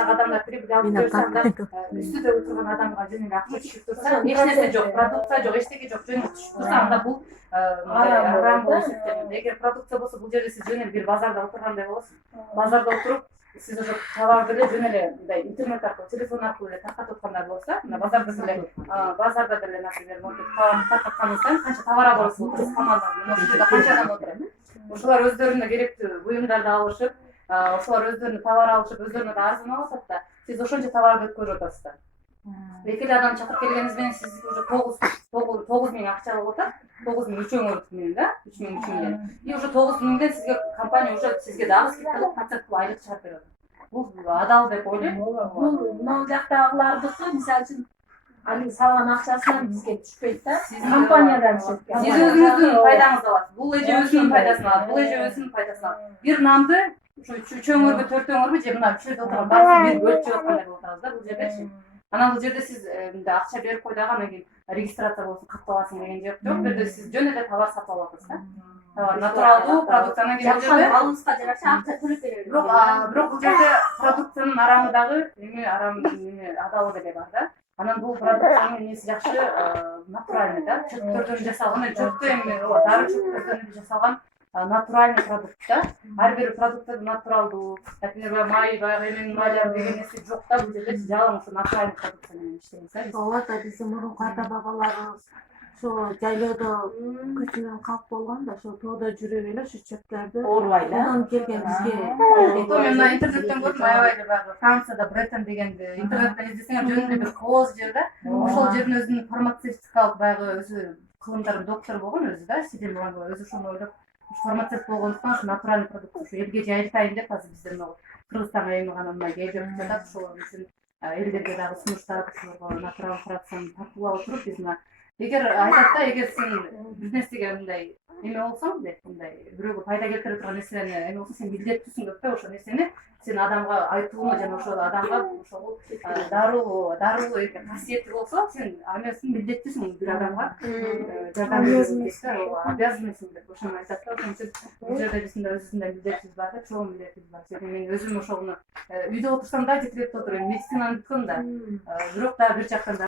жанагы адамдар прибыль алып берсең да үстүдө отурган адамга жөн эле акча түшүп турса, эч нерсе жок, продукция жок, эчтеке жок, жөн эле түшүп турса, анда бул арам болуп эсептелинет. Эгер продукция болсо, бул жерде сиз жөн эле бир базарда отургандай болосуз. Базарда отуруп, сиз ошо товарды эле жөн эле мындай интернет аркылуу, телефон аркылуу эле таркатып аткандар болсо, мына базарда деле, например, товарды таркатканыңыздан канча товар ала аласыз, отуруп команда менен, ошол жерде канча адам отурат. Ошолар өздөрүнө керектүү буюмдарды алышып, ошолар өздөрүнө товар алышып, өздөрүнө да арзан алып атат да, сиз ошончо товарды өткөрүп атасыздар. Эки эле адам чакырып келгениңиз менен сиз уже 9 миң акча алып атат, 9 миң үчөөңөр менен да, 3 миң 3 миңден. И уже 9 миңден сизге компания уже сизге дагы скидка кылып проценттүү айлык чыгарып берет. Бул адал деп ойлойм. Бул могу жактагылардыкы, мисалы үчүн анын салган акчасынан бизге түшпөйт да, компаниядан түшөт. Сиз өзүңүздүн пайдаңызды аласыз. Бул эже өзүнүн пайдасын алат, бул эже өзүнүн пайдасын алат. Бир нанды үчөөңөрбү, төртөөңөрбү же мына үчөөдө отурган баары бир бөлүп жеп аткандай болуп атабыз да бул жердечи. Анан бул жерде сиз мындай акча берип кой дагы, анан кийин регистрация болсун, катталасың деген жок. Жок, бул жерде сиз жөн эле товар сатып алып атасыз да. Товар натуралдуу продукцияны кийин жерде алымска жараша акча төлөп беребиз. Бирок бул жерде продукциянын арамы дагы адалы деле бар да. Анан бул продукциянын эмеси жакшы, натуральный да, чөптөрдөн жасалган, чөптө эми дары чөптөрдөн жасалган натуральный продукт да. Ар бир продукты натуралдуу, например, май, баягы эменин майлары деген нерсе жок да, бул жерде жалаң ошо натуральный продукция менен иштейбиз да. Ооба да, биздин мурунку ата бабаларыбыз ошо жайлоодо көчмөн калк болгон да, ошо тоодо жүрүп эле ошо чөптөрдү Оорубай да. Анан келген бизге. Мен мына интернеттен көрдүм, аябай эле баягы Францияда Бретон дегенди интернеттен издесең жөн эле бир кооз жер да. Ошол жердин өзүнүн фармацевтикалык баягы өзү кылымдардын доктору болгон өзү да, сиден өзү ошону ойлоп фармацевт болгондуктан ушу натуральный продукт ушу элге жайылтайын деп азыр биздер могу Кыргызстанга эми гана мына келип жатат, ошол үчүн элдерге дагы сунуштап, ошолорго натурал продукцияны тартуулап отуруп биз мына эгер айтат да, эгер сен бир нерсеге мындай эме болсоң деп, мындай бирөөгө пайда келтире турган нерселерни эме болсо, сен милдеттүүсүң деп да, ошо нерсени сен адамга айтууну жана ошол адамга ошол дарылуу касиети болсо, сен амесин милдеттүүсүң бир адамга жардам берүүгө, обязанныйсың деп ошону айтат да. Ошон үчүн бул жерде биздин өзүбүздүн милдетибиз бар да, чоң милдетибиз бар. Себеби мен өзүм ошону үйдө отурсам да жетирип отуруп, медицинаны бүткөм да, бирок дагы бир жактан